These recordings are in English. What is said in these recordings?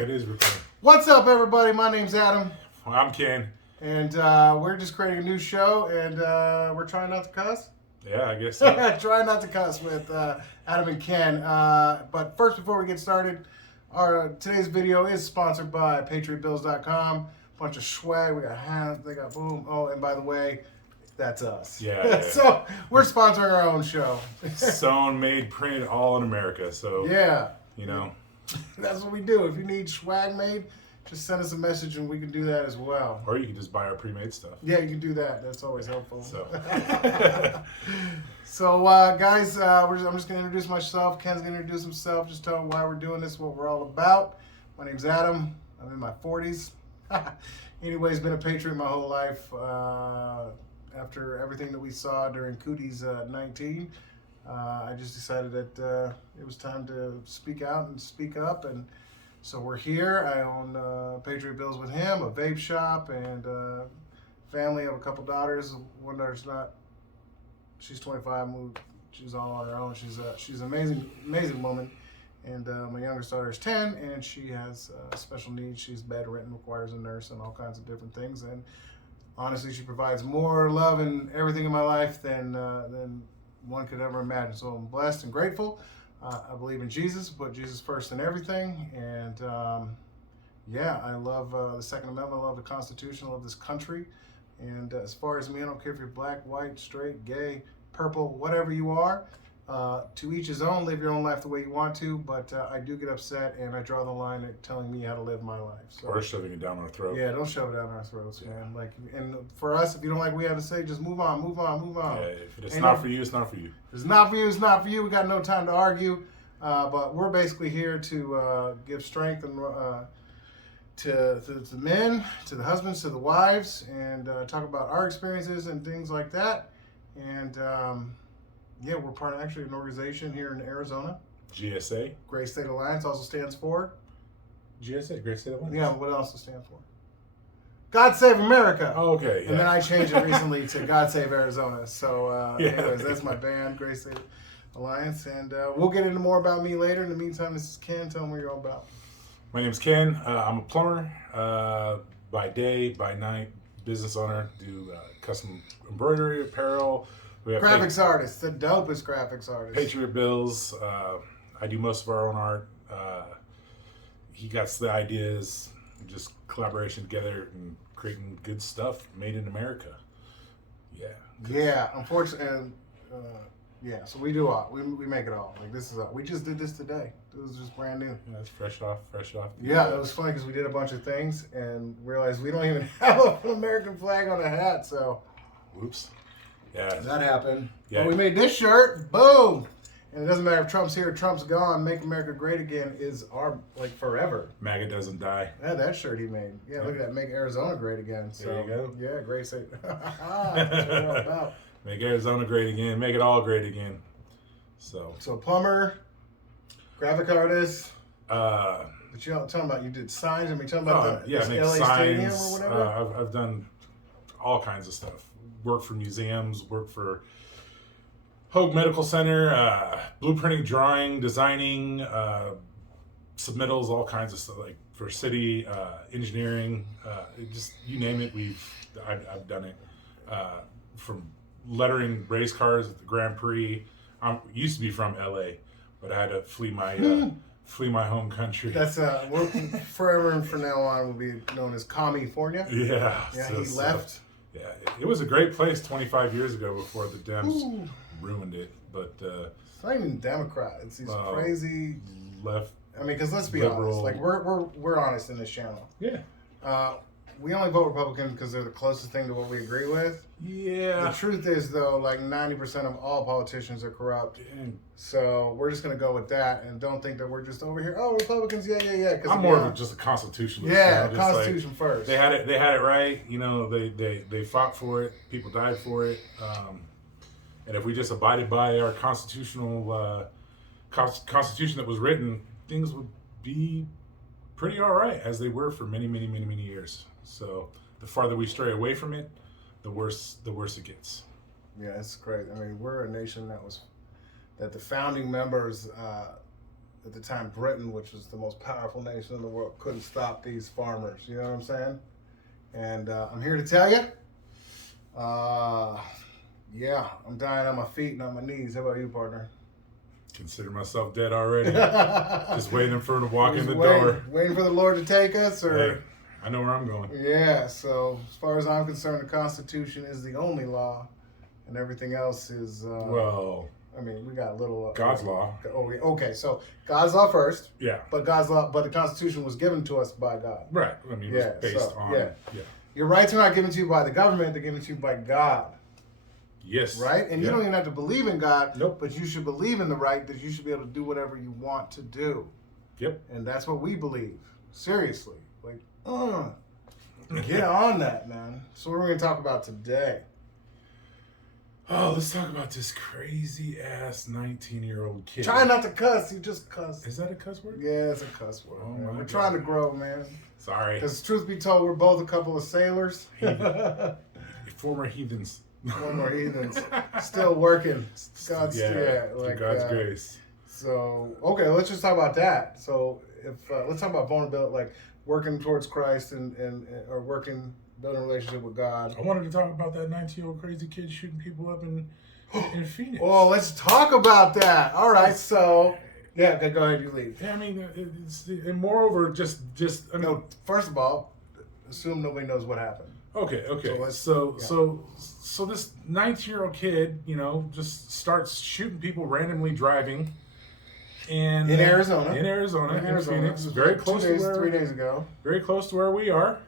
It is recording. What's up, everybody? My name's Adam, Well, I'm Ken. and we're just creating a new show, and we're trying not to cuss. Yeah, I guess so. Trying not to cuss with Adam and Ken. But first, before we get started, our today's video is sponsored by PatriotBills.com. Bunch of swag. We got hats. They got boom. Oh, and by the way, that's us. Yeah. So we're sponsoring our own show. Sewn, made, printed, all in America. So, Yeah. you know. That's what we do. If you need swag made, just send us a message and we can do that as well. Or you can just buy our pre-made stuff. Yeah, you can do that. That's always helpful. So, So, guys, I'm just going to introduce myself. Ken's going to introduce himself. Just tell him why we're doing this, what we're all about. My name's Adam. I'm in my 40s. Anyways, been a Patriot my whole life. After everything that we saw during Cooties 19, I just decided that it was time to speak out and speak up. And so we're here. I own Patriot Bills with him, a vape shop, and family. I have a couple daughters. One daughter's not. She's 25. Moved. She's all on her own. She's an amazing woman. And my youngest daughter is 10, and she has special needs. She's bedridden, requires a nurse, and all kinds of different things. And honestly, she provides more love and everything in my life than one could ever imagine. So I'm blessed and grateful. I believe in Jesus, put Jesus first in everything. And yeah, I love the Second Amendment. I love the Constitution. I love this country. And as far as me, I don't care if you're black, white, straight, gay, purple, whatever you are. To each his own. Live your own life the way you want to. But I do get upset, and I draw the line at telling me how to live my life. So, or shoving it down our throat. yeah, don't shove it down our throats, man. Like, and for us, if you don't like what we have to say, just move on, move on, move on. Yeah, if it's Ain't not no- for you, it's not for you. If it's not for you, it's not for you. We got no time to argue. But we're basically here to give strength and to the men, to the husbands, to the wives, and talk about our experiences and things like that. And yeah, we're part of actually an organization here in Arizona. GSA. Great State Alliance also stands for. GSA, Great State Alliance. Yeah, what else does it stand for? God Save America. Oh, okay. Yeah. And then I changed it recently to God Save Arizona. So, Yeah. anyways, that's my band, Great State Alliance. And we'll get into more about me later. In the meantime, this is Ken. Tell them what you're all about. My name's Ken. I'm a plumber by day, by night, business owner. Do custom embroidery, apparel. We have Graphics artist, the dopest graphics artist. Patriot Bills. I do most of our own art. He gets the ideas, just collaboration together and creating good stuff made in America. Yeah. Yeah, unfortunately, yeah. So we do all. We make it all. Like this is all. We just did this today. It was just brand new. Yeah, it's fresh off. Yeah, it was funny because we did a bunch of things and realized we don't even have an American flag on a hat. So Whoops. Yeah. that happened. Yeah. But we made this shirt. Boom. And it doesn't matter if Trump's here, Trump's gone. Make America Great Again is our like forever. MAGA doesn't die. Yeah, that shirt he made. Yeah, look at that. Make Arizona great again. So, There you go. Yeah, great state. That's what we're all about. Make Arizona great again. Make it all great again. So, So plumber, graphic artist. uh, But you tell them about you did signs. I mean, tell them about yeah, this make LA Stadium signs. or whatever. I've done all kinds of stuff. Work for museums. Work for Hoag Medical Center. Blueprinting, drawing, designing, submittals, all kinds of stuff. Like for city engineering, just you name it. I've done it. From lettering race cars at the Grand Prix. I used to be from LA, but I had to flee my home country. That's we're forever and from now on will be known as California. Yeah. Yeah, so- he so- left. Yeah, it was a great place 25 years ago before the Dems Ooh. ruined it. But It's not even Democrat. It's these Well, crazy. left. I mean, because let's be liberal- honest. Like we're honest in this channel. Yeah. We only vote Republican because they're the closest thing to what we agree with. The Yeah. truth is, though, like 90% of all politicians are corrupt. And So we're just gonna go with that, and don't think that we're just over here. Oh, Republicans, yeah. Because I'm more of just a constitutionalist. yeah, you know, just Constitution first. They had it right. You know, they fought for it. People died for it. And if we just abided by our constitutional constitution that was written, things would be pretty all right as they were for many years. So the farther we stray away from it, the worse it gets. Yeah, it's great. I mean, we're a nation that the founding members at the time Britain, which was the most powerful nation in the world, couldn't stop these farmers. You know what I'm saying? And I'm here to tell you, yeah, I'm dying on my feet, not my knees. How about you, partner? Consider myself dead already. Just waiting for him to walk in the door. Waiting for the Lord to take us, or hey, I know where I'm going. Yeah. So as far as I'm concerned, the Constitution is the only law, and everything else is. Well, I mean, we got a little. God's law. Oh, okay. So God's law first. Yeah. But God's law, but the Constitution was given to us by God. Right. I mean, it was based on. Yeah. Your rights are not given to you by the government; they're given to you by God. Yes. Right? And you don't even have to believe in God. Nope. But you should believe in the right that you should be able to do whatever you want to do. Yep. And that's what we believe. Seriously. Like, get on that, man. So what are we going to talk about today? Oh, let's talk about this crazy ass 19-year-old kid. Try not to cuss. You just cuss. Is that a cuss word? Yeah, it's a cuss word. Oh, man. my We're trying to God. grow, man. Sorry. Because truth be told, we're both a couple of sailors. Former heathens. One more heathens. Still working. God's, through God's grace. So, okay, let's just talk about that. So, if let's talk about vulnerability, like working towards Christ and or building a relationship with God. I wanted to talk about that 19-year-old crazy kid shooting people up in Phoenix. Oh, let's talk about that. All right, so yeah, okay, go ahead, you leave. Yeah, I mean, and moreover, just I mean, No, first of all, assume nobody knows what happened. Okay. So this 19-year-old kid, just starts shooting people randomly driving, and In Arizona, in Phoenix, very close to where 3 days ago. very close to where we are.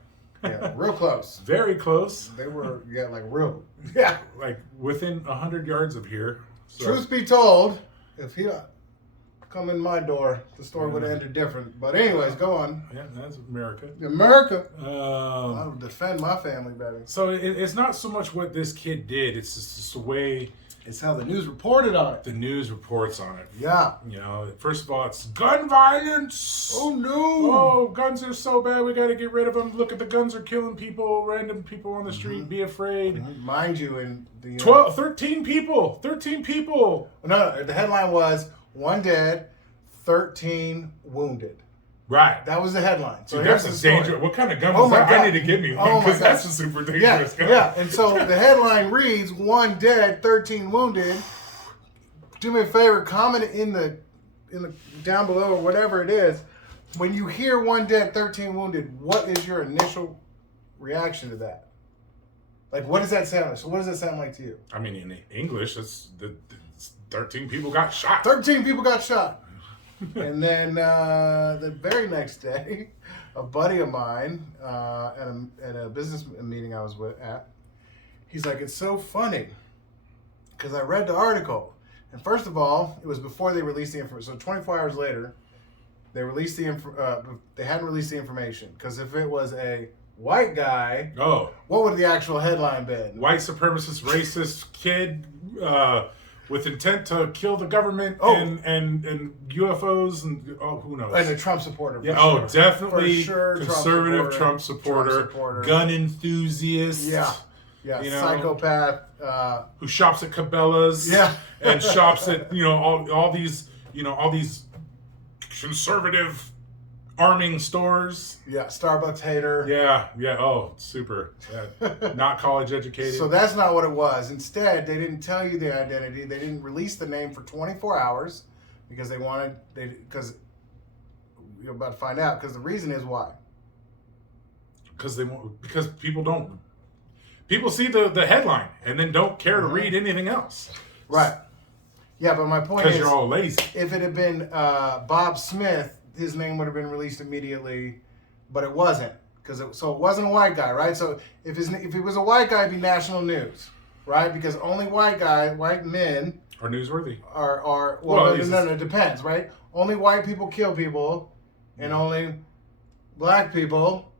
Yeah, real close. Very close. They were, like real. Yeah. Like within 100 yards of here. So, Truth be told, if he come in my door, the story would have ended different. But anyways, go on. Yeah, that's America. America. I'll defend my family, baby. So it's not so much what this kid did; it's just the way It's how the news reported on it. the news reports on it. Yeah. First of all, it's gun violence. Oh no. Oh, guns are so bad. We got to get rid of them. Look at the guns are killing people, random people on the street. Be afraid. Mind you, in the 13 people. 13 people. No, the headline was 1 dead, 13 wounded. Right. That was the headline. So Dude, here's that's the a story. danger. What kind of gun Oh was my that? God. I need to get me Oh one my because God. that's a super Yeah, dangerous gun. yeah. And so the headline reads 1 dead, 13 wounded. Do me a favor, comment in the down below or whatever it is. When you hear 1 dead, 13 wounded, what is your initial reaction to that? Like, what does that sound like? So what does that sound like to you? I mean, in English, it's 13 people got shot. 13 people got shot. And then the very next day, a buddy of mine at a business meeting I was at, he's like, it's so funny because I read the article. And first of all, it was before they released the information. So 24 hours later, they released they hadn't released the information. Because if it was a white guy, what would the actual headline been? White supremacist, racist kid with intent to kill the government and UFOs and who knows? And a Trump supporter. Yeah. Sure. Definitely For sure, conservative Trump supporter, gun enthusiast. Yeah. Psychopath. Who shops at Cabela's. Yeah. And shops at all these conservative arming stores. Yeah, Starbucks hater. Yeah. Oh, super. Yeah. Not college educated. So that's not what it was. Instead, they didn't tell you the identity. They didn't release the name for 24 hours because because you're about to find out. Because the reason is why. Because people see the headline and then don't care to read anything else. Right. Yeah, but my point is, because you're all lazy. If it had been Bob Smith, his name would have been released immediately, but it wasn't. So it wasn't a white guy, right? So if he was a white guy, it'd be national news, right? Because only white men are newsworthy. No, it depends, right? Only white people kill people, and only black people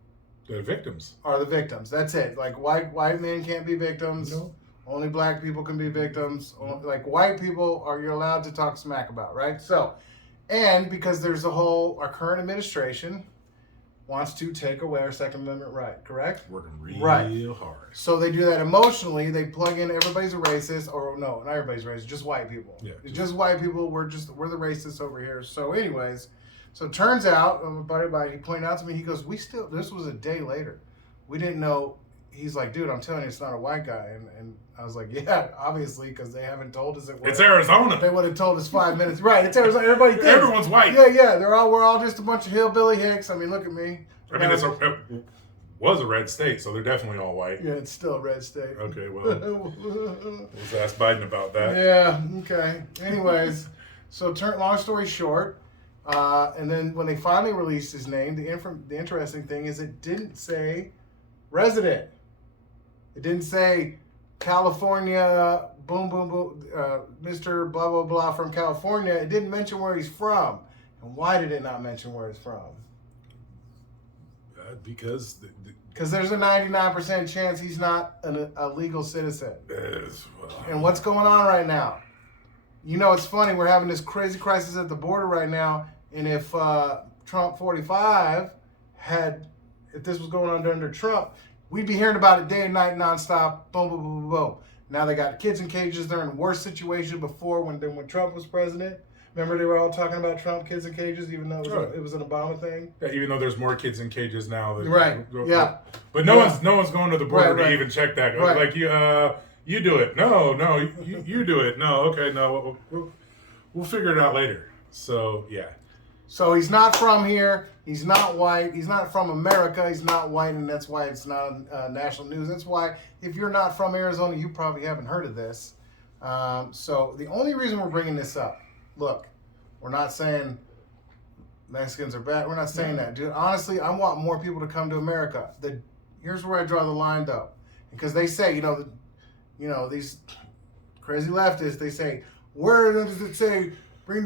the victims are the victims. That's it. Like white men can't be victims. No. Only black people can be victims. Like white people you're allowed to talk smack about, right? So, and because there's our current administration wants to take away our Second Amendment right, correct? Working real Right. hard. So they do that emotionally. They plug in everybody's a racist, or no, not everybody's racist, just white people. Yeah, just white people. We're the racists over here. So, anyways, so it turns out, he pointed out to me. He goes, this was a day later. We didn't know. He's like, dude, I'm telling you, it's not a white guy. And I was like, yeah, obviously, because they haven't told us it was. It's Arizona. They would have told us 5 minutes. Right, it's Arizona. Everybody thinks. Everyone's white. Yeah. We're all just a bunch of hillbilly hicks. I mean, look at me. I mean, it was a red state, so they're definitely all white. Yeah, it's still a red state. Okay, well, let's ask Biden about that. Yeah, okay. Anyways, so long story short, and then when they finally released his name, the interesting thing is it didn't say resident. It didn't say California, boom, boom, boom, Mr. blah, blah, blah from California. It didn't mention where he's from. And why did it not mention where he's from? Because there's a 99% chance he's not a legal citizen. well, And what's going on right now? You know, it's funny. We're having this crazy crisis at the border right now. And if Trump 45 if this was going on under Trump, we'd be hearing about it day and night, nonstop. Boom, boom, boom, boom, boom. Now they got kids in cages. They're in a worse situation before when Trump was president. Remember they were all talking about Trump kids in cages, even though it was an Obama thing. Yeah, even though there's more kids in cages now. Right. Yeah. But no one's going to the border to even check that. Right. Like you do it. No, you do it. No, okay, no, we'll figure it out later. So yeah. So he's not from here. He's not white. He's not from America. He's not white, and that's why it's not national news. That's why if you're not from Arizona, you probably haven't heard of this. So the only reason we're bringing this up. Look, we're not saying Mexicans are bad. We're not saying that, dude. Honestly, I want more people to come to America. Here's where I draw the line, though, because they say, these crazy leftists. They say, where does it say? Bring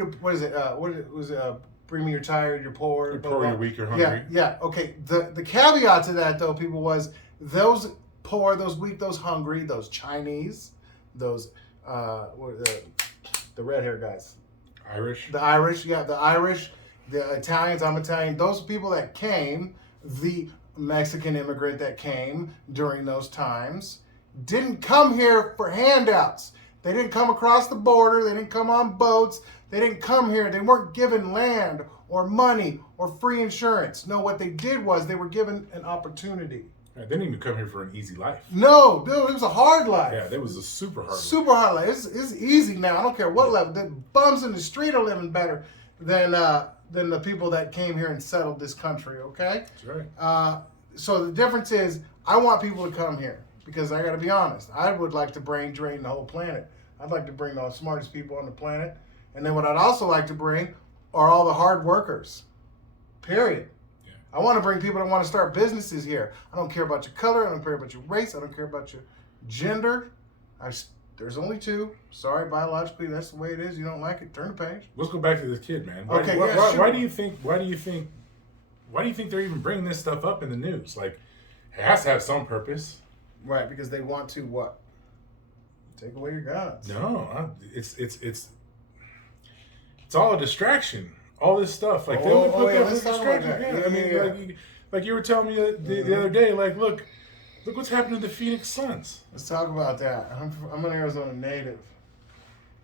me, you're tired, you're poor, you're poor, you're weak, you're hungry. Yeah. Okay. The caveat to that, though, people, was those poor, those weak, those hungry, those Chinese, those the red hair guys. The Irish, the Italians, I'm Italian. Those people that came, the Mexican immigrant that came during those times, didn't come here for handouts. They didn't come across the border. They didn't come on boats. They didn't come here. They weren't given land or money or free insurance. No, what they did was they were given an opportunity. They didn't even come here for an easy life. No, dude, it was a hard life. Yeah, it was a super hard life. Super hard life. It's easy now. I don't care what level. The bums in the street are living better than the people that came here and settled this country, okay? That's right. So the difference is I want people to come here because I got to be honest. I would like to drain the whole planet. I'd like to bring the smartest people on the planet. And then what I'd also like to bring are all the hard workers, period. I want to bring people that want to start businesses here. I don't care about your color. I don't care about your race. I don't care about your gender. There's only two. Sorry, biologically, that's the way it is. You don't like it, turn the page. Let's go back to this kid, man. Sure. Why do you think they're even bringing this stuff up in the news? Like, it has to have some purpose. Right, because they want to what? Take away your guns. No, it's all a distraction. All this stuff, like they only put that as a distraction. Yeah, I mean, like you were telling me the other day, like look what's happening to the Phoenix Suns. Let's talk about that. I'm an Arizona native,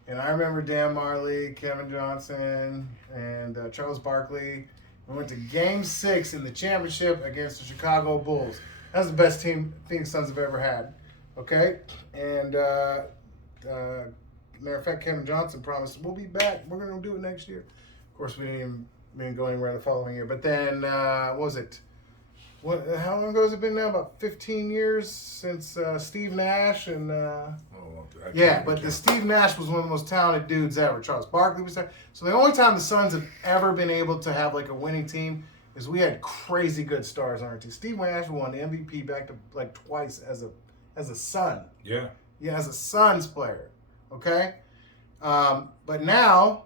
and I remember Dan Marley, Kevin Johnson, and Charles Barkley. We went to Game 6 in the championship against the Chicago Bulls. That's the best team Phoenix Suns have ever had. Okay, and matter of fact, Kevin Johnson promised we'll be back. We're gonna do it next year. Of course, we didn't even go anywhere the following year. But then, what was it? How long ago has it been now? About 15 years since Steve Nash and. Steve Nash was one of the most talented dudes ever. Charles Barkley was there. So the only time the Suns have ever been able to have like a winning team is we had crazy good stars on our team. Steve Nash won the MVP back to like twice as a Sun. Yeah. Yeah, as a Suns player. Okay, but now.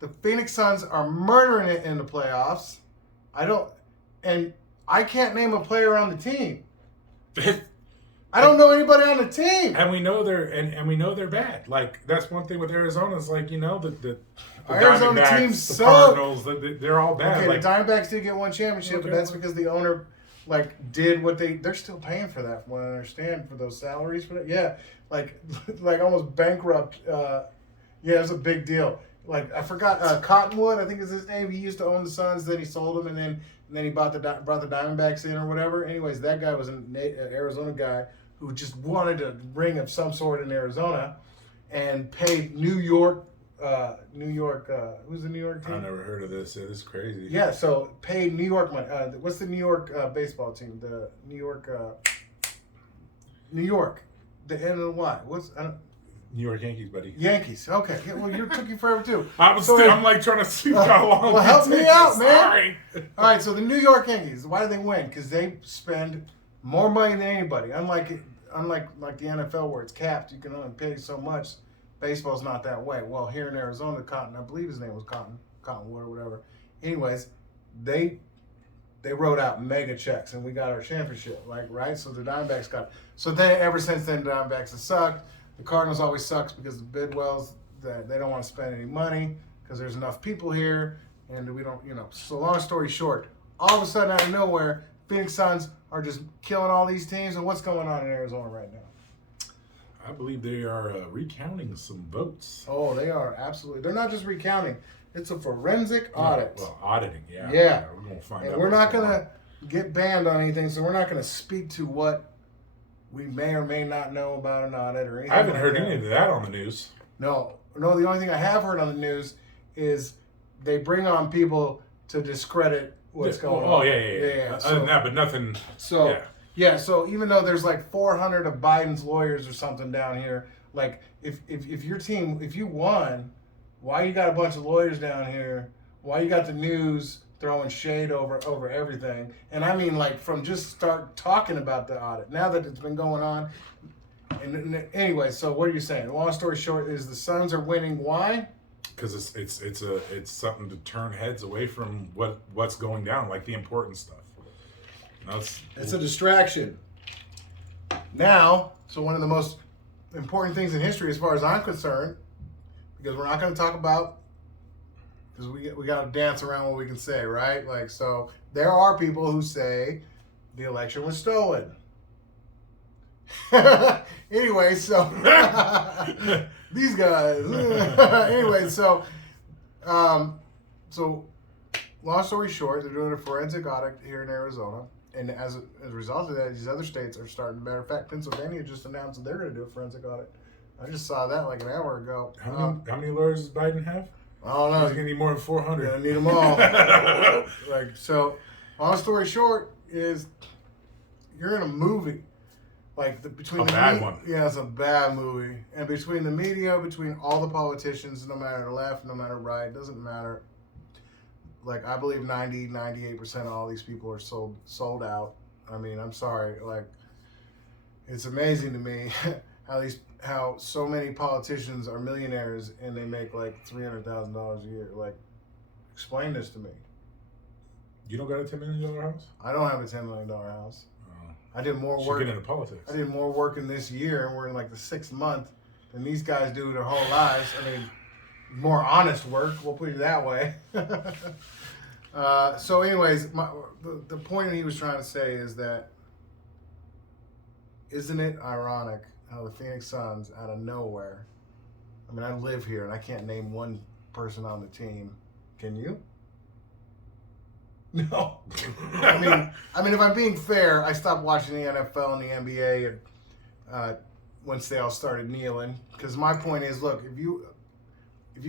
The Phoenix Suns are murdering it in the playoffs. I can't name a player on the team. I don't know anybody on the team. And we know they're bad. Like that's one thing with Arizona is like the Arizona Diamondbacks, team the suck. Cardinals, they're all bad. Okay, like, the Diamondbacks did get one championship, Okay. but that's because the owner did what they're still paying for that, from what I understand, for those salaries for that. Yeah, like almost bankrupt. Yeah, it's a big deal. Like I forgot Cottonwood, I think is his name. He used to own the Suns, then he sold them, and then he brought the Diamondbacks in or whatever. Anyways, that guy was an Arizona guy who just wanted a ring of some sort in Arizona, and paid New York. Who's the New York team? I never heard of this. It is crazy. Yeah, so paid New York money. What's the New York baseball team? The New York. The N and the Y. New York Yankees, buddy. Yankees. Okay. Yeah, well, took you forever too. I'm like trying to see how long. Well, help me out, man. Sorry. All right. So the New York Yankees. Why do they win? Because they spend more money than anybody. Unlike the NFL where it's capped, you can only pay so much. Baseball's not that way. Well, here in Arizona, I believe his name was Cottonwood or whatever. Anyways, they wrote out mega checks and we got our championship, right? So the Diamondbacks got. So then ever since then, the Diamondbacks have sucked. The Cardinals always sucks because the Bidwells that they don't want to spend any money because there's enough people here and we don't, So long story short, all of a sudden out of nowhere, Phoenix Suns are just killing all these teams. And what's going on in Arizona right now? I believe they are recounting some votes. Oh, they are absolutely. They're not just recounting. It's a forensic audit. Well, auditing, yeah. Yeah. We're going to find And out. we're not going to get banned on anything, so we're not going to speak to what we may or may not know about an audit or anything. I haven't heard that. any of that on the news. No. The only thing I have heard on the news is they bring on people to discredit what's going on. Oh, yeah. Other than that, but nothing. So, yeah. Yeah, so even though there's like 400 of Biden's lawyers or something down here, like if your team, if you won, why you got a bunch of lawyers down here? Why you got the news throwing shade over everything? And I mean, like from just start talking about the audit now that it's been going on. And anyway, so what are you saying? Long story short is the Suns are winning. Why? Because it's something to turn heads away from what's going down, like the important stuff. It's a distraction. Now, so one of the most important things in history, as far as I'm concerned, because we're not going to talk about, because we got to dance around what we can say, right? Like, so there are people who say the election was stolen. Anyway, so these guys. Anyway, so long story short, they're doing a forensic audit here in Arizona. And as a result of that, these other states are starting. Matter of fact, Pennsylvania just announced that they're going to do a forensic audit. I just saw that like an hour ago. How many lawyers does Biden have? I don't know. He's going to need more than 400. Gonna need them all. Long story short is you're in a movie. Between the bad one. Yeah, it's a bad movie. And between the media, between all the politicians, no matter the left, no matter right, doesn't matter. I believe 98% of all these people are sold out. I mean, I'm sorry. It's amazing to me how so many politicians are millionaires and they make $300,000 a year. Explain this to me. You don't got a $10 million house? I don't have a $10 million house. I did more Should work. get into politics. I did more work in this year, and we're in the 6th month, than these guys do their whole lives. I mean, more honest work. We'll put it that way. So, anyways, the point he was trying to say is that, isn't it ironic how the Phoenix Suns, out of nowhere, I mean, I live here and I can't name one person on the team. Can you? No. I mean, if I'm being fair, I stopped watching the NFL and the NBA and once they all started kneeling. Because my point is, look, if you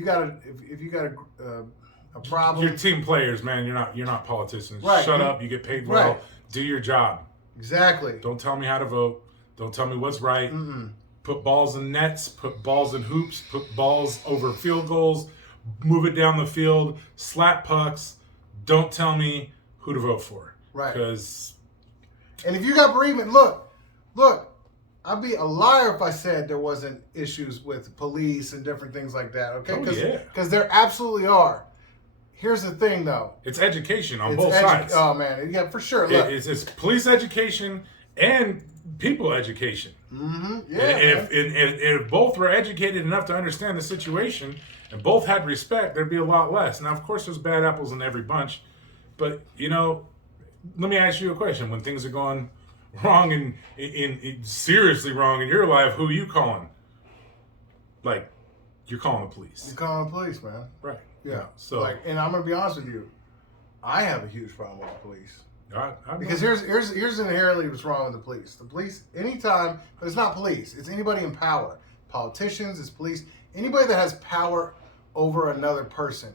got a problem, You're team players, man. You're not politicians. Right. Shut up. You get paid well. Right. Do your job. Exactly. Don't tell me how to vote. Don't tell me what's right. Mm-mm. Put balls in nets. Put balls in hoops. Put balls over field goals. Move it down the field. Slap pucks. Don't tell me who to vote for. Right. Because. And if you got bereavement, look, I'd be a liar if I said there wasn't issues with police and different things like that. Okay. Because there absolutely are. Here's the thing, though. It's education on both sides. Oh man, yeah, for sure. Look, It's police education and people education. Mm-hmm. Yeah. And if both were educated enough to understand the situation and both had respect, there'd be a lot less. Now, of course, there's bad apples in every bunch, but let me ask you a question: when things are going wrong and in seriously wrong in your life, who are you calling? Like, you're calling the police. You're calling the police, man. Right. Yeah. So, and I'm gonna be honest with you, I have a huge problem with the police. Because know. here's inherently what's wrong with the police. The police, anytime, but it's not police. It's anybody in power. Politicians, it's police. Anybody that has power over another person.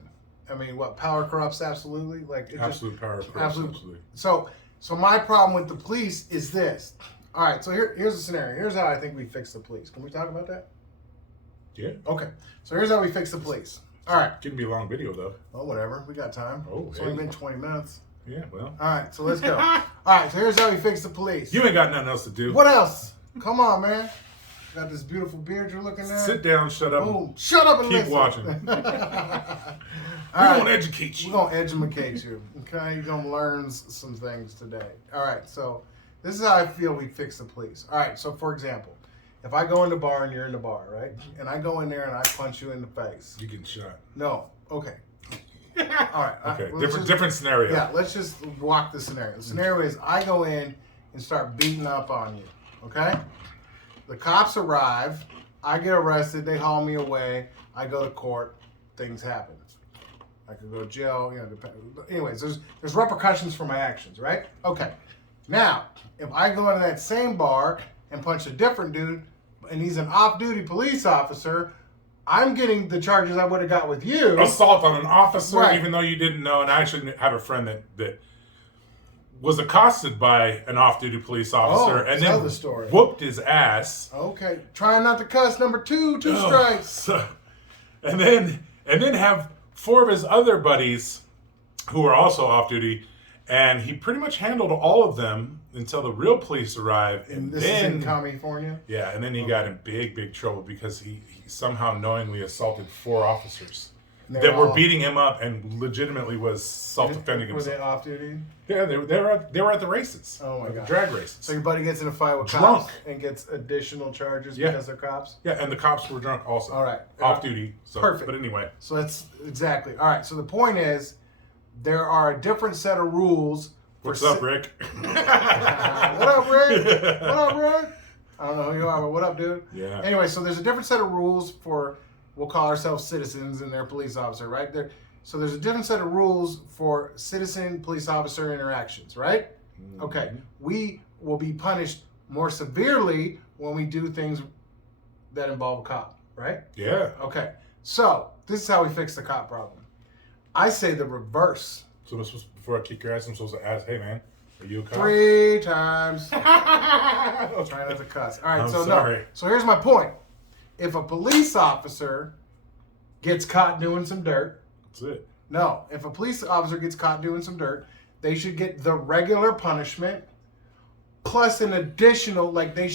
I mean, what power corrupts? Absolutely. Absolute power corrupts. Absolutely. So my problem with the police is this. All right. So here's the scenario. Here's how I think we fix the police. Can we talk about that? Yeah. Okay. So here's how we fix the police. All right. It's gonna be a long video though. Oh, whatever. We got time. Oh, it's only been 20 minutes. Yeah, well. All right, so let's go. All right, so here's how we fix the police. You ain't got nothing else to do. What else? Come on, man. Got this beautiful beard you're looking at. Sit down, shut up. Boom. Shut up and keep listen. watching. We're gonna educate you. We're gonna educate you. Okay, you're gonna learn some things today. All right, so this is how I feel we fix the police. All right, so for example, if I go in the bar and you're in the bar, right, and I go in there and I punch you in the face, you getting shot. No. Okay. All right. Okay. Different scenario. Yeah. Let's just walk the scenario. The scenario is I go in and start beating up on you. Okay. The cops arrive. I get arrested. They haul me away. I go to court. Things happen. I could go to jail. Anyways, there's repercussions for my actions, right? Okay. Now, if I go into that same bar and punch a different dude, and he's an off-duty police officer, I'm getting the charges I would have got with you. Assault on an officer, right, even though you didn't know. And I actually have a friend that was accosted by an off-duty police officer and then whooped his ass. Okay, trying not to cuss. Number two strikes. So, and then have 4 of his other buddies who were also off-duty, and he pretty much handled all of them until the real police arrived. And this is in California? Yeah, and then he got in big trouble because he somehow knowingly assaulted 4 officers that were beating him up and legitimately was self-defending himself. Were they off-duty? Yeah, they were at the races. Oh my god, drag races. So your buddy gets in a fight with cops and gets additional charges because they're cops? Yeah, and the cops were drunk also. All right. Off-duty. So, perfect. But anyway. So that's exactly. All right, so the point is there are a different set of rules. What's up, Rick? What up, Rick? What up, Rick? I don't know who you are, but what up, dude? Yeah. Anyway, so there's a different set of rules for, we'll call ourselves citizens and their police officer, right? So there's a different set of rules for citizen-police officer interactions, right? Mm-hmm. Okay. We will be punished more severely when we do things that involve a cop, right? Yeah. Okay. So this is how we fix the cop problem. I say the reverse. So before I kick your ass, I'm supposed to ask, hey, man, are you a cop? 3 times. Try not to cuss. All right, I'm so sorry. no. So here's my point. If a police officer gets caught doing some dirt. That's it. No. If a police officer gets caught doing some dirt, they should get the regular punishment plus an additional, it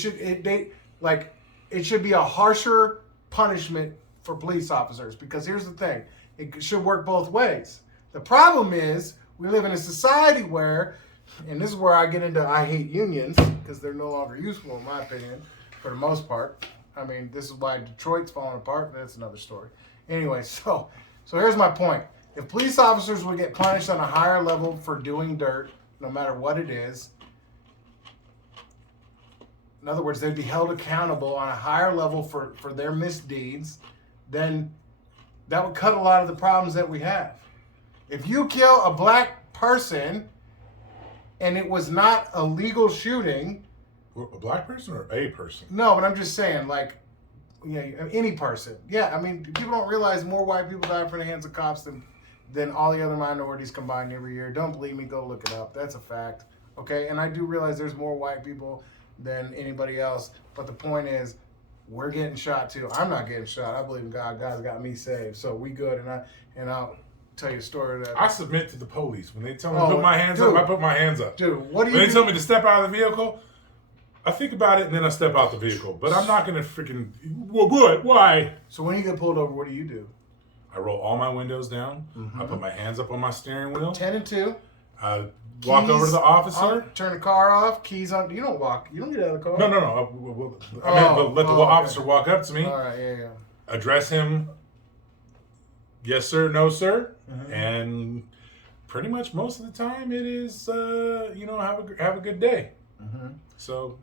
should be a harsher punishment for police officers, because here's the thing. It should work both ways. The problem is we live in a society where, and this is where I get into I hate unions because they're no longer useful in my opinion for the most part. I mean, this is why Detroit's falling apart. That's another story. Anyway, so here's my point. If police officers would get punished on a higher level for doing dirt, no matter what it is, in other words, they'd be held accountable on a higher level for their misdeeds, then that would cut a lot of the problems that we have. If you kill a black person and it was not a legal shooting. A black person or a person? No, but I'm just saying, any person. Yeah, I mean, people don't realize more white people die from the hands of cops than all the other minorities combined every year. Don't believe me, go look it up. That's a fact. Okay, and I do realize there's more white people than anybody else, but the point is, we're getting shot too. I'm not getting shot. I believe in God. God's got me saved, so we good. And I'll tell you a story that I submit to the police. When they tell me to put my hands up, I put my hands up. Dude, what do you? When they tell me to step out of the vehicle, I think about it and then I step out the vehicle. But I'm not gonna freaking what? Why? So when you get pulled over, what do you do? I roll all my windows down. Mm-hmm. I put my hands up on my steering wheel. 10 and 2. walk over to the officer. Turn the car off. Keys on. You don't walk. You don't get out of the car. No. I meant, but let the officer walk up to me. All right. Yeah. Address him. Yes, sir. No, sir. Mm-hmm. And pretty much most of the time, it is have a good day. Mm-hmm. So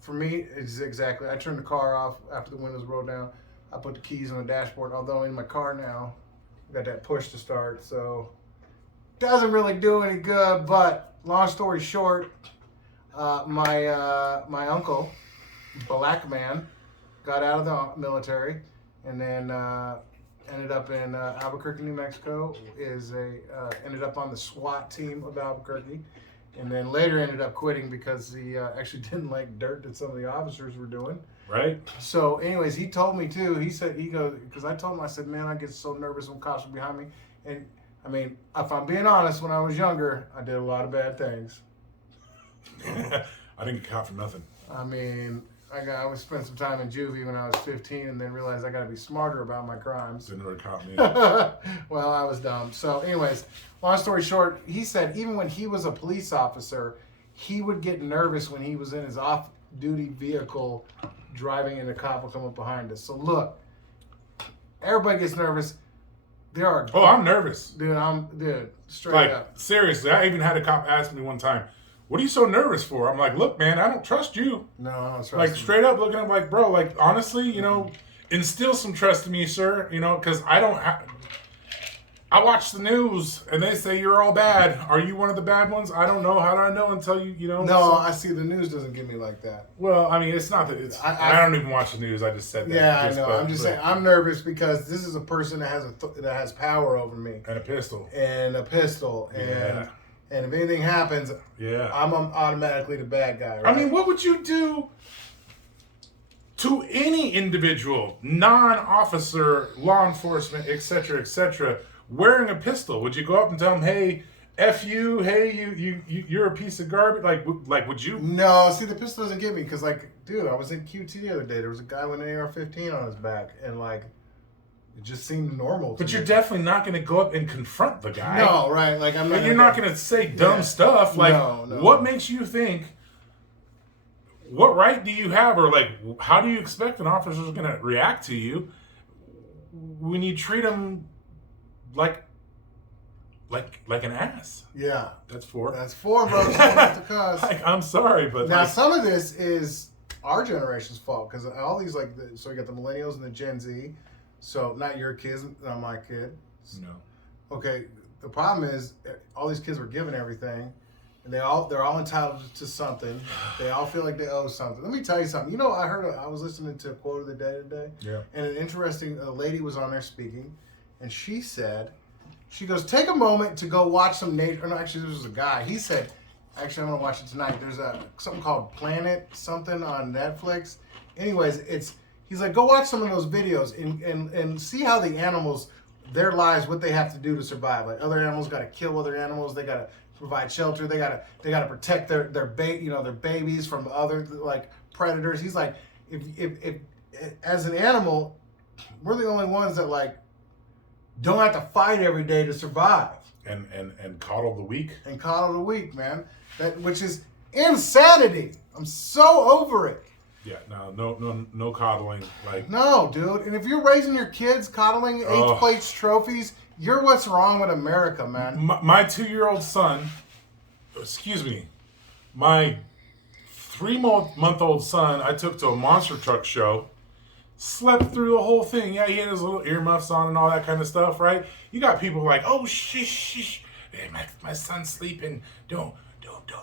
for me, it's exactly. I turn the car off after the windows roll down. I put the keys on the dashboard. Although in my car now, I got that push to start, so doesn't really do any good. But long story short, my uncle, black man, got out of the military, and then ended up in Albuquerque, New Mexico. Ended up on the SWAT team of Albuquerque. And then later ended up quitting because he actually didn't like dirt that some of the officers were doing. Right. So, anyways, he told me too. He goes, because I told him, I said, man, I get so nervous when cops are behind me. And I mean, if I'm being honest, when I was younger, I did a lot of bad things. I didn't get caught for nothing. I mean, I would spend some time in juvie when I was 15, and then realized I got to be smarter about my crimes. Didn't really caught me. Well, I was dumb. So, anyways, long story short, he said even when he was a police officer, he would get nervous when he was in his off-duty vehicle driving and a cop would come up behind us. So, look, everybody gets nervous. I'm nervous. Dude, straight up. Seriously, I even had a cop ask me one time, what are you so nervous for? I'm like, look, man, I don't trust you. No, I don't trust you. Like, straight up looking at him like, bro, like, honestly, instill some trust in me, sir. Because I watch the news and they say you're all bad. Are you one of the bad ones? I don't know. How do I know until you know? No, I see the news doesn't get me like that. Well, I mean, it's not that it's. I don't even watch the news. I just said that. Yeah, I know. I'm just saying I'm nervous because this is a person that has power over me. And a pistol. And if anything happens, I'm automatically the bad guy. Right? I mean, what would you do to any individual, non-officer, law enforcement, etc., wearing a pistol? Would you go up and tell them, "Hey, F you, hey, you're a piece of garbage"? Like, would you? No, see, the pistol doesn't get me because, dude, I was in QT the other day. There was a guy with an AR-15 on his back, and it just seemed normal. But you're definitely not going to go up and confront the guy. No, right? I'm not. You're not going to say dumb stuff. No. What makes you think? What right do you have, or how do you expect an officer is going to react to you when you treat him like an ass? Yeah, that's four, bro. That's the cause. I'm sorry, but now some of this is our generation's fault because all these so you got the millennials and the Gen Z. So not your kids, not my kid. No. Okay. The problem is all these kids were given everything, and they're all entitled to something. They all feel like they owe something. Let me tell you something. I was listening to a quote of the day today. Yeah. And an interesting lady was on there speaking, and she goes, take a moment to go watch some nature. Or no, actually, this was a guy. He said, actually, I'm gonna watch it tonight. There's something called Planet something on Netflix. Anyways, he's like, go watch some of those videos and see how the animals, their lives, what they have to do to survive. Like other animals got to kill other animals. They got to provide shelter. They got to protect their babies from other predators. He's like, if as an animal, we're the only ones that don't have to fight every day to survive. And coddle the weak. And coddle the weak, man. Which is insanity. I'm so over it. Yeah, no coddling. No, dude. And if you're raising your kids coddling eighth place trophies, you're what's wrong with America, man. My 2-year-old son, my 3-month-old son, I took to a monster truck show, slept through the whole thing. Yeah, he had his little earmuffs on and all that kind of stuff, right? You got people like, oh, shh. Hey, my son's sleeping. Don't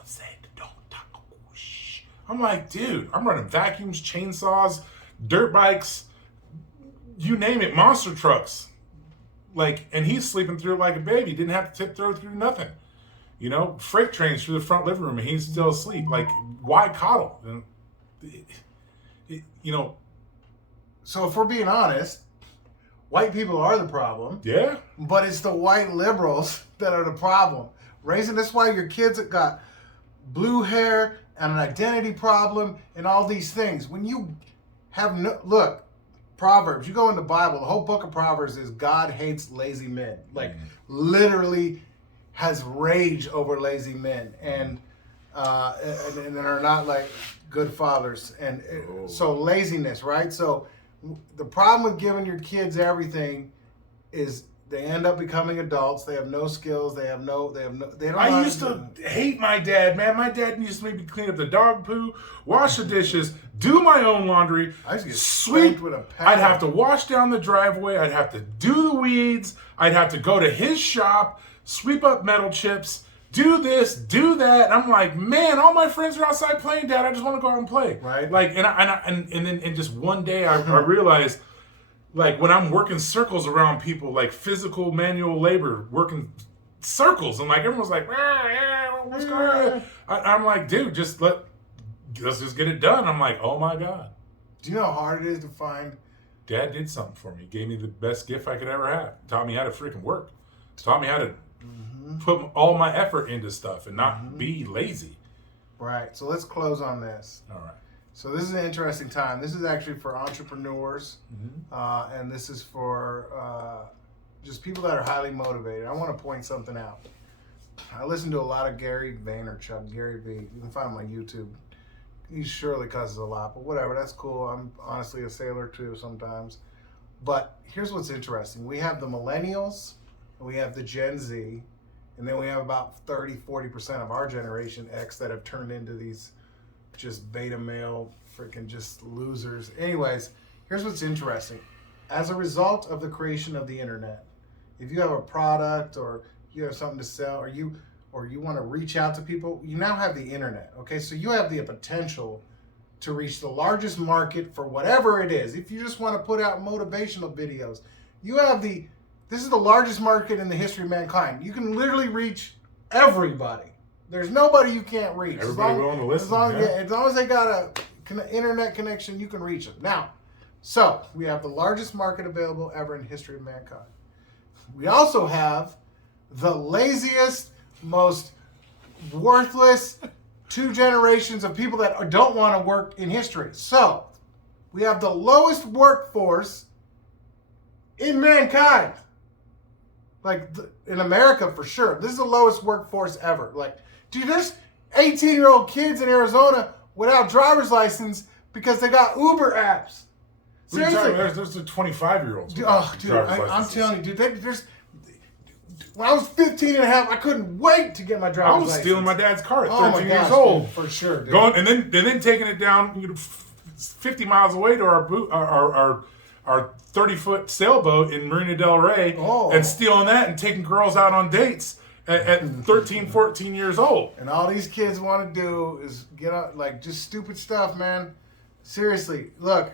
say it. Don't talk. Shh. I'm like, dude, I'm running vacuums, chainsaws, dirt bikes, you name it, monster trucks. And he's sleeping through it like a baby. Didn't have to tiptoe through nothing. Freight trains through the front living room and he's still asleep. Why coddle? So if we're being honest, white people are the problem. Yeah. But it's the white liberals that are the problem. That's why your kids have got blue hair and an identity problem and all these things. When you have look, Proverbs, you go in the Bible, the whole book of Proverbs is God hates lazy men. Literally, has rage over lazy men and are not like good fathers. And so laziness, right? So the problem with giving your kids everything is they end up becoming adults. They have no skills. They don't. I used to hate my dad, man. My dad used to make me clean up the dog poo, wash the dishes, do my own laundry, I used to get sweep. spanked with a paddle. I'd have to wash down the driveway. I'd have to do the weeds. I'd have to go to his shop, sweep up metal chips, do this, do that. And I'm like, man, all my friends are outside playing, Dad. I just want to go out and play. Right. Like, and then just one day I realized, like, when I'm working circles around people, like physical manual labor, working circles, and like everyone's like, what's going on? I'm like, dude, let's just get it done. I'm like, oh my God. Do you know how hard it is to find? Dad did something for me. Gave me the best gift I could ever have. Taught me how to freaking work. Taught me how to put all my effort into stuff and not be lazy. Right. So let's close on this. All right. So this is an interesting time. This is actually for entrepreneurs, and this is for just people that are highly motivated. I want to point something out. I listen to a lot of Gary Vaynerchuk, Gary V. You can find him on YouTube. He surely cusses a lot, but whatever. That's cool. I'm honestly a sailor too sometimes. But here's what's interesting. We have the millennials, and we have the Gen Z, and then we have about 30-40% of our generation X that have turned into these just beta male freaking just losers. Anyways, here's what's interesting. As a result of the creation of the internet, if you have a product or you have something to sell or you want to reach out to people, you now have the internet. Okay, so you have the potential to reach the largest market for whatever it is. If you just want to put out motivational videos, this is the largest market in the history of mankind. You can literally reach everybody. There's nobody you can't reach. Everybody willing to listen. As long as they got an internet connection, you can reach them. Now, so we have the largest market available ever in the history of mankind. We also have the laziest, most worthless 2 generations of people that don't want to work in history. So we have the lowest workforce in mankind. Like in America for sure. This is the lowest workforce ever. Like, dude, there's 18-year-old kids in Arizona without driver's license because they got Uber apps. Seriously. There's the 25-year-olds. Oh, dude, I'm telling you, dude, when I was 15 and a half, I couldn't wait to get my driver's license. I was stealing my dad's car at 13 gosh, years old. Dude, for sure, dude. Going and then taking it down 50 miles away to our 30-foot sailboat in Marina Del Rey and stealing that and taking girls out on dates at 13, 14 years old. And all these kids want to do is get out, like, just stupid stuff, man. Seriously, look.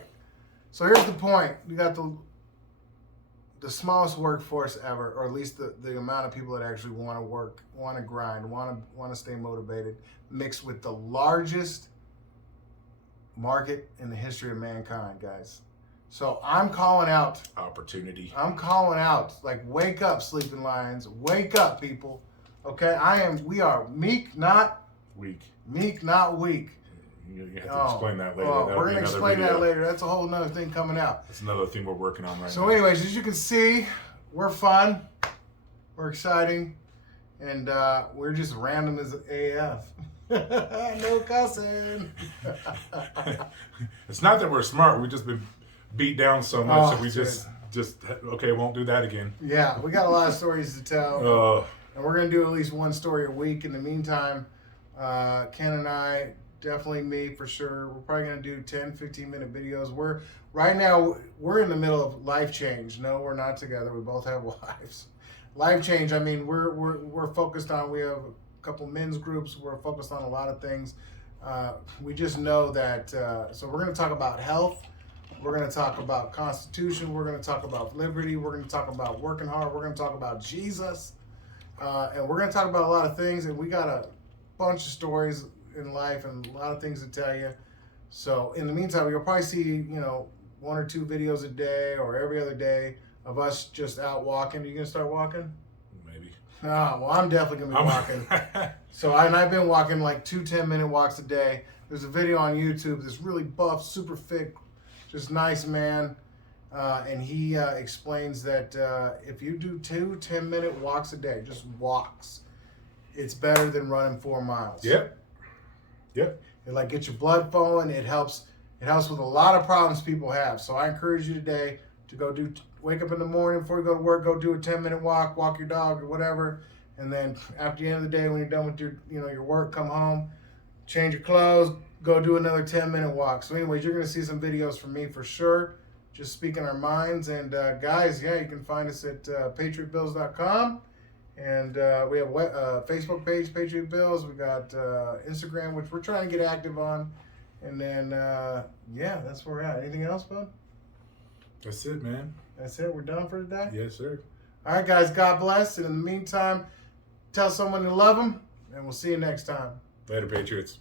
So here's the point. You got the smallest workforce ever, or at least the amount of people that actually want to work, want to grind, want to stay motivated, mixed with the largest market in the history of mankind, guys. So I'm calling out opportunity. I'm calling out, like, wake up, sleeping lions. Wake up, people. Okay, we are meek, not weak. Meek, not weak. You have to explain that later. We're going to explain that later. That's a whole nother thing coming out. That's another thing we're working on right now. So anyways, as you can see, we're fun. We're exciting. And we're just random as AF. No cussing. It's not that we're smart. We've just been beat down so much that we just won't do that again. Yeah, we got a lot of stories to tell. And we're going to do at least one story a week. In the meantime, Ken and I, definitely me for sure, we're probably going to do 10, 15-minute videos. Right now, we're in the middle of life change. No, we're not together. We both have wives. Life change, I mean, we're focused on, we have a couple men's groups. We're focused on a lot of things. We just know that, so we're going to talk about health. We're going to talk about Constitution. We're going to talk about liberty. We're going to talk about working hard. We're going to talk about Jesus. And we're going to talk about a lot of things. And we got a bunch of stories in life and a lot of things to tell you. So in the meantime, you'll probably see, 1 or 2 videos a day or every other day of us just out walking. Are you going to start walking? Maybe. Well, I'm definitely going to be walking. I've been walking like 2 10-minute walks a day. There's a video on YouTube, this really buff, super fit, just nice man. And he explains that if you do 2 10-minute walks a day, just walks, it's better than running 4 miles. Yep. It like gets your blood flowing. It helps with a lot of problems people have. So I encourage you today to go wake up in the morning before you go to work, go do a 10-minute walk your dog or whatever. And then after the end of the day, when you're done with your work, come home, change your clothes, go do another 10-minute walk. So anyways, you're going to see some videos from me for sure. Just speaking our minds. And guys, yeah, you can find us at patriotbills.com. And we have a Facebook page, Patriot Bills. We got Instagram, which we're trying to get active on. And then, yeah, that's where we're at. Anything else, bud? That's it, man. That's it. We're done for today? Yes, sir. All right, guys. God bless. And in the meantime, tell someone you love them. And we'll see you next time. Later, Patriots.